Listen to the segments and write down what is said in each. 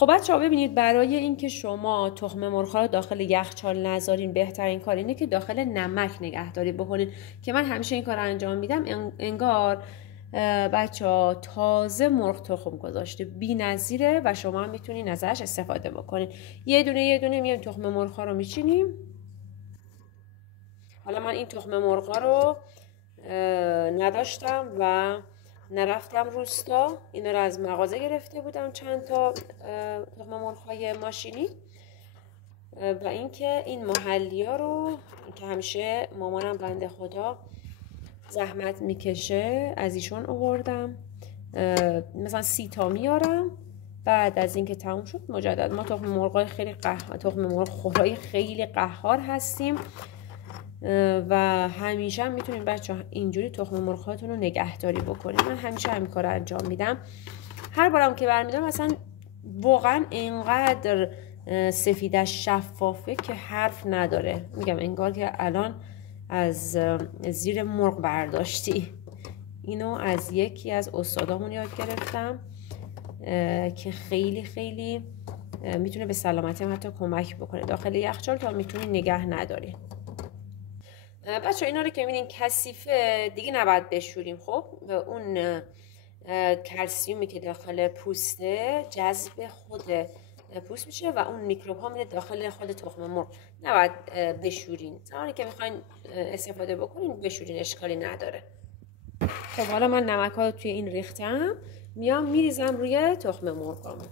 خب بچه‌ها ببینید، برای اینکه شما تخم مرغ رو داخل یخچال نذارین، بهترین کار اینه که داخل نمک نگهداری بکنین که من همیشه این کار رو انجام میدم. انگار بچه‌ها تازه مرغ تخم گذاشته، بی‌نظیره و شما هم میتونین ازش استفاده بکنین. یه دونه میایم تخم مرغ ها رو میچینیم. حالا من این تخم مرغ ها رو نداشتم و نرفتم روستا، اینا رو از مغازه گرفته بودم، چند تا تخم مرغ های ماشینی. و اینکه این محلی ها رو که همیشه مامانم بنده خدا زحمت میکشه از ایشون آوردم، مثلا 30 تا میارم. بعد از اینکه تموم شد مجدد. ما تخم مرغای خیلی تخم مرغ خورای خیلی قهار هستیم و همیشه هم میتونین بچه‌ها اینجوری تخم مرغاتون رو نگهداری بکنید. من همیشه همین کار رو انجام میدم. هر بارم که برمیدارم مثلا واقعا اینقدر سفیدش شفافه که حرف نداره. میگم انگار که الان از زیر مرغ برداشتی. اینو از یکی از استادامون یاد گرفتم که خیلی خیلی میتونه به سلامتی هم حتی کمک بکنه. داخل یخچال تا میتونی نگه نداری. بچه اینا رو که میبینین کثیفه دیگه نباید بشوریم. خب اون کلسیومی که داخل پوسته جذب خود پوست میشه و اون میکروب ها میره داخل خود تخم مرغ. نباید بشورین. زمانی که میخواین استفاده بکنین بشورین، اشکالی نداره. خب حالا من نمک ها رو توی این ریختم، میام میریزم روی تخم مرغامو.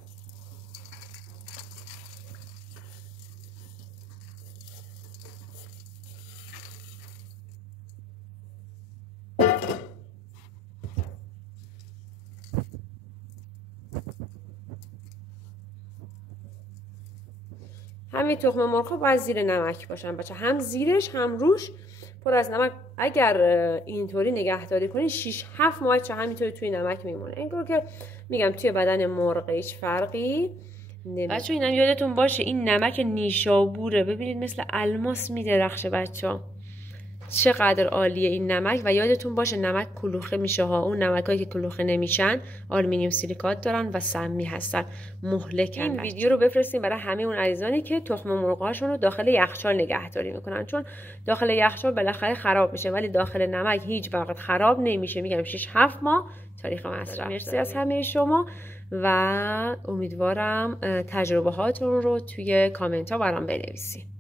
همین تخم مرغ ها باید زیر نمک باشن بچه، هم زیرش هم روش پر از نمک. اگر اینطوری نگهداری کنین 6-7 ماه چه همینطوری توی نمک میمونه. اینطور که میگم توی بدن مرغ هیچ فرقی نمیکنه. بچه اینم یادتون باشه این نمک نیشابوره، ببینید مثل الماس میدرخشه بچه. چقدر عالیه این نمک. و یادتون باشه نمک کلوخه میشه ها. اون نمکایی که کلوخه نمیشن آلومینیوم سیلیکات دارن و سمی هستن، مهلکن. این ویدیو رو بفرستین برای همه اون عزیزانی که تخم مرغ‌هاشون رو داخل یخچال نگهداری میکنن، چون داخل یخچال بالاخره خراب میشه ولی داخل نمک هیچ وقت خراب نمیشه. میگم 6-7 ماه تاریخ مصرف. مرسی از همه شما و امیدوارم تجربه هاتون رو توی کامنت ها برام بنویسید.